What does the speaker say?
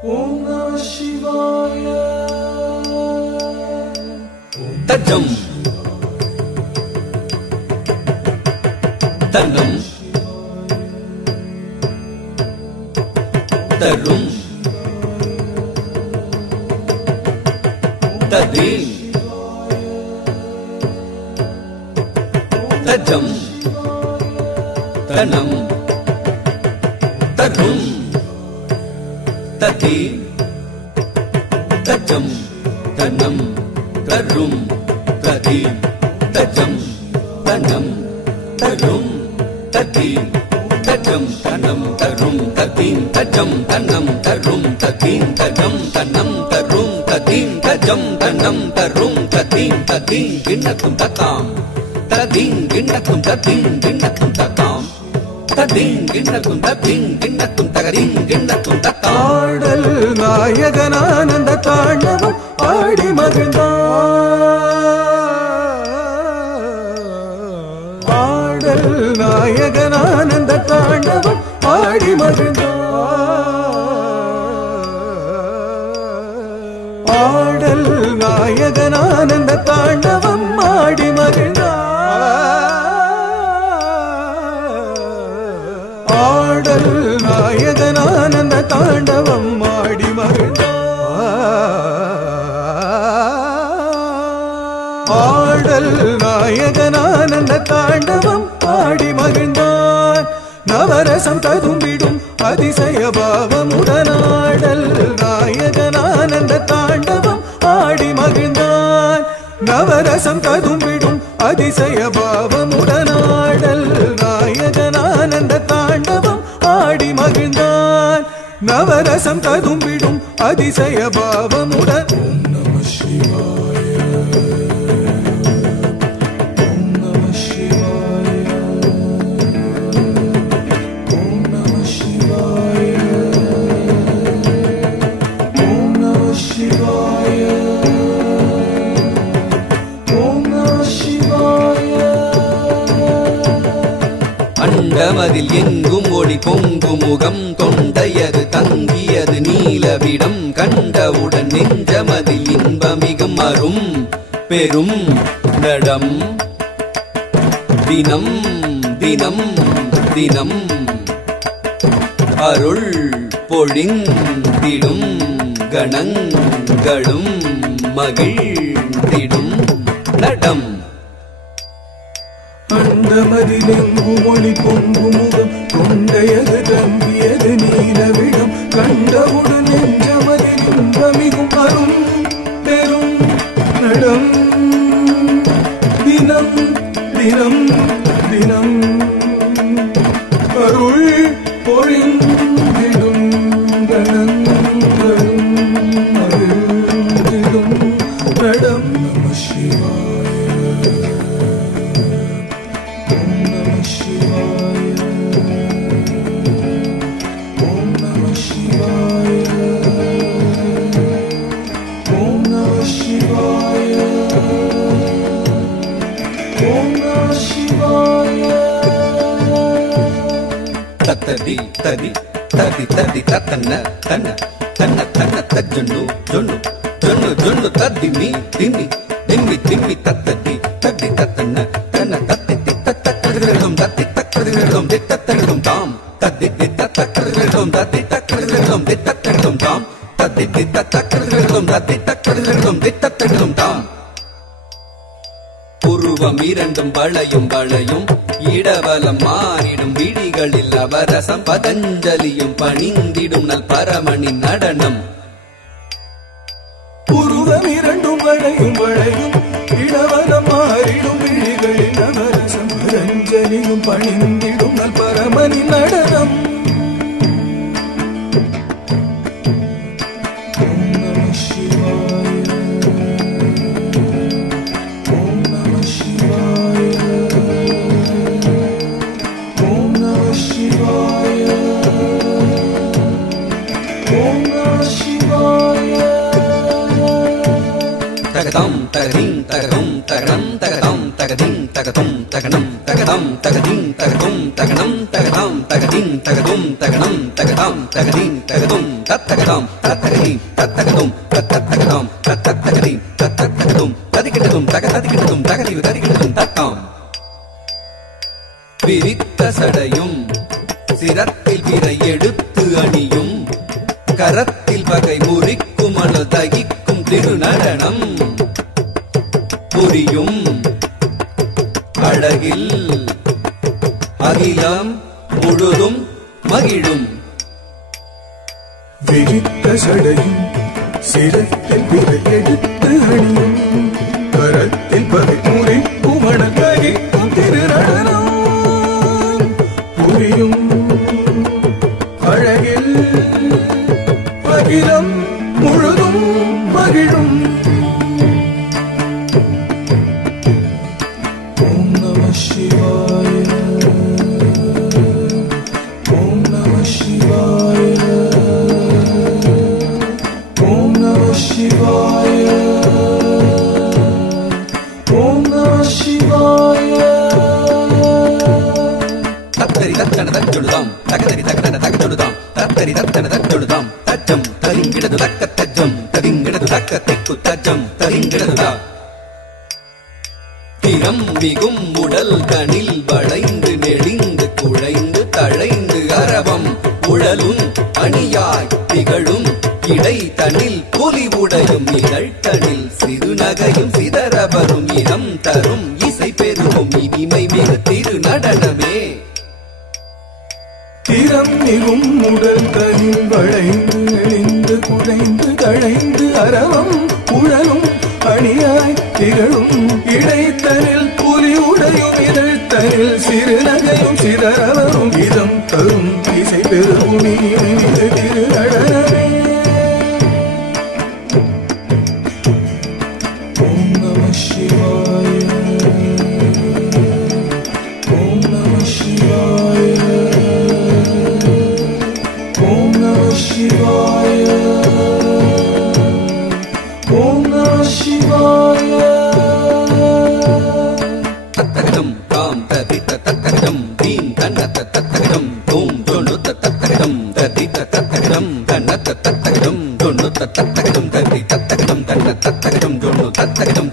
Om Namah Shivaya. Tajam Tanam Tarum Tadim Tajam Tanam Tarum Tadim Tajam Tanam Tarum Tadim Tajam Tanam Tarum Tadim Tajam Tanam Tarum Tadim Tajam Tanam Tarum Tadim Tajam Tanam Tarum Tadim Tajam Tanam Tarum Tadim Tadim Ginnakum Tatam Tadim Ginnakum Tadim Ginnakum Tatam Tadim Ginnakum Tadim Ginnakum Tagadim Ginnakum Tatam ஆடல் நாயகனானந்த தாண்டவம் ஆடி மகிழ்ந்தார். ஆடல் நாயகனானந்த தாண்டவம் ஆடி மகிழ்ந்தார். ஆடல் நாயகனானந்த தாண்டவம் ஆடி மகிழ்ந்தார். ஆடல் நாயகனானந்த தாண்டவம் ஆடி மகிழ்ந்தார். ஆடல் நாயகனானந்த தாண்டவம் ஆடி மகிழ்ந்தார். நவரசம் ததும்பிடும் அதிசய பாவமுடனாடல் நாயகனானந்த தாண்டவம் ஆடி மகிழ்ந்தார். நவரசம் ததும்பிடும் அதிசய பாவமுடனாடல் நாயகனானந்த தாண்டவம் ஆடி மகிழ்ந்தார். நவரசம் ததும்பிடும் அதிசய பாவமுடன் ஓம் நம சிவாய. ஓம் நம சிவாய. ஓம் நம சிவாய. ஓம் நம சிவாய. ஓம் நம சிவாய. அண்டமதில் எங்கும் ஒளி பொங்கும் முகம் தொண்டையது தங்கியது நீலவிடம் கண்டவுடன் நெஞ்சமதில் இன்பமிகும் அரும் பெரும் நடம் தினம் தினம் தினம் அருள் பொழிந்திடும் கணங்களும் மகிழ்ந்திடும் நடம் அண்டமதிலெங்கும் ஒளி பொங்கும் முகம் தொண்டையது தம்பியது நீலவிடம் கண்டவுடன் நெஞ்சமதில் இன்பமிகும் அரும் பெரும் நடம் தினம் தினம் தினம் அருள் பொழிந்திடும் கணங்களும் மகிழ்ந்திடும் நடம் நம சிவாய. ஓம் நம சிவாய. ஓம் நம சிவாய. ஓம் நம சிவாய. ஓம் நம சிவாய. தத்தடி தடி தடி தடி தத்தன்ன தன்ன தன்ன தன்ன தஜ்ஜொன்னு ஜொன்னு ஜொன்னு ஜொன்னு தத்திமி திம்மி திம்மி திம்மி தத்தடி தடி தத்தன்ன தன்ன தத்தி தத்தக்கடுகிறதும் தத்தி தக்கடுகிறதும் தித்தத்தடுதும் தாம் தத்தி தத்தக்கடுகிறதும் தத்தி தக்கடுகிறதும் தித்தத்தடுதும் தாம் தத்தி தத்தக்கடுகிறதும் தத்தி தக்கடுகிறதும் தித்தத்தடுதும் தாம் உருவம் இரண்டும் வளையும் வளையும் இடவலம் மாறிடும் விழிகளில் அவரசம் பதஞ்சலியும் பணிந்திடும் நல் பரமனின் நடனம் உருவம் இரண்டும் வளையும் வளையும் இடவலம் மாறிடும் விழிகளில் அவரசம் பதஞ்சலியும் பணிந்திடும் நல் பரமனின் நடனம். ஓம் நம சிவாய. ஓம் நம சிவாய. ஓம் நம சிவாய. ஓம் நம சிவாய. தகதம் தகதிம் தகதம் தகடம் தகதம் தகதிம் தகதம் தகனம் தகதம் தகதின் தகதும் தகனம் தகதாம் தகதின் தகதும் தகனம் தகதாம் தகதின் தகதும் தத்தகதாம் தத்தகதி தத்தகதும் தத்தகதாம் தத்தகதி தத்தகதும் ததிகிட்டதும் தகதிகிட்டதும் தகதிவு ததிகிட்டதும் தத்தாம். விரித்த சடையும் சிரத்தில் பிறை எடுத்து அணியும் கரத்தில் பகை முறிக்கும் அணுதகிக்கும் திருநடனம் புரியும் அழகில் அகிலம் முழுதும் மகிழும். விரித்த சடையும் சிரத்தில் பிறை எடுத்து அணியும் கரத்தில் பகை முறிக்கும் அணுதகிக்கும் திருநடனம் புரியும் அழகில் அகிலம் முழுதும் மகிழும். ஓம் நம சிவாய ஓம் நம சிவாய ஓம் நம சிவாய ஓம் நம சிவாய. தத்தரி தத்தன தச்சொழுதாம் தகதரி தகதன தகச்சொழுதாம் தத்தரி தத்தன தச்சொழுதாம் தச்சம் தரிங்கிடது தக்க தச்சம் தரிங்கிடது தக்க திக்கு தச்சம் தரிங்கிடதுதா. திறம் மிகும் உடல் தனில் வளைந்து நெளிந்து குழைந்து தழைந்து அரவம் உழலும் அணியாய் திகழும் இடை தனில் புலி உடையும் இதழ் தனில் சிறுநகையும் சிதறவரும் இனம் தரும் இசை பெறும் இனிமை மிகு திருநடனமே. திறம் மிகும் உடல் தனில் வளைந்து நெளிந்து குழைந்து தழைந்து அரவம் உழலும் அணியாய் திகழும் இடைத்தனில் புலி உடையும் இதழ் தனில் சிறுநகையும் சிதறவரும் இதம் தரும் இசை பெறும் இனிமை திருநடனமே. ஓம் நம சிவாய ஓம் நம சிவாய ஓம் நம சிவாய ஓம் நம சிவாய. தத்தகதம் தாம் ததித்த தத்தகதம் தீம் தன்னத்த தத்தகதம் தோம் தொண்ணுத்த தத்தகதம் ததித்த தத்தகதம் தன்னத்த தத்தகதம் தொண்ணுத்த தத்தகதம் ததி தத்தகதம் தன்ன தத்தகதம் தொண்ணு தத்தகதம்